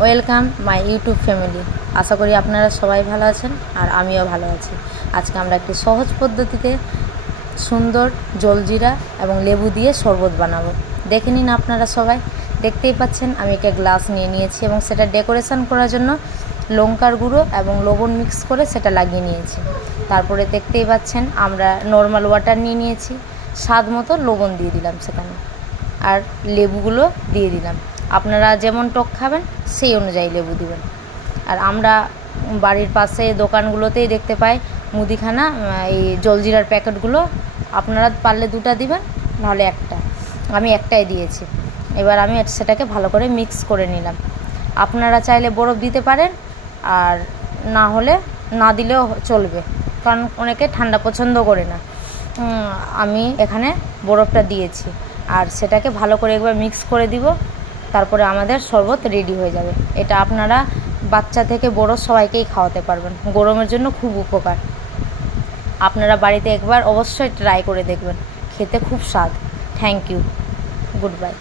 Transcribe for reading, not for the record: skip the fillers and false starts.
Welcome my YouTube family. আশা করি আপনারা সবাই ভালো আছেন আর আমিও ভালো আছি। আজকে আমরা একটি সহজ পদ্ধতিতে সুন্দর জলজিরা এবং লেবু দিয়ে শরবত বানাবো। দেখে নিন আপনারা সবাই। দেখতেই পাচ্ছেন আমি একটা গ্লাস নিয়ে নিয়েছি এবং সেটা ডেকোরেশন করার জন্য লঙ্কার গুঁড়ো এবং লবণ মিক্স করে সেটা লাগিয়ে নিয়েছি। তারপরে দেখতেই পাচ্ছেন আমরা নর্মাল ওয়াটার নিয়ে নিয়েছি, স্বাদ মতো লবণ দিয়ে দিলাম সেখানে, আর লেবুগুলো দিয়ে দিলাম। আপনারা যেমন টক খাবেন সেই অনুযায়ী লেবু দিবেন। আর আমরা বাড়ির পাশে দোকানগুলোতেই দেখতে পাই মুদিখানা এই জলজিরার প্যাকেটগুলো, আপনারা পারলে 2টা দিবেন, নাহলে 1টা। আমি 1টাই দিয়েছি। এবার আমি সেটাকে ভালো করে মিক্স করে নিলাম। আপনারা চাইলে বরফ দিতে পারেন, আর না হলে না দিলেও চলবে, কারণ অনেকে ঠান্ডা পছন্দ করে না। আমি এখানে বরফটা দিয়েছি, আর সেটাকে ভালো করে একবার মিক্স করে দিব। তারপরে আমাদের শরবত রেডি হয়ে যাবে। এটা আপনারা বাচ্চা থেকে বড় সবাইকেই খাওয়াতে পারবেন। গরমের জন্য খুব উপকার। আপনারা বাড়িতে একবার অবশ্যই ট্রাই করে দেখবেন, খেতে খুব স্বাদ। Thank you, good by.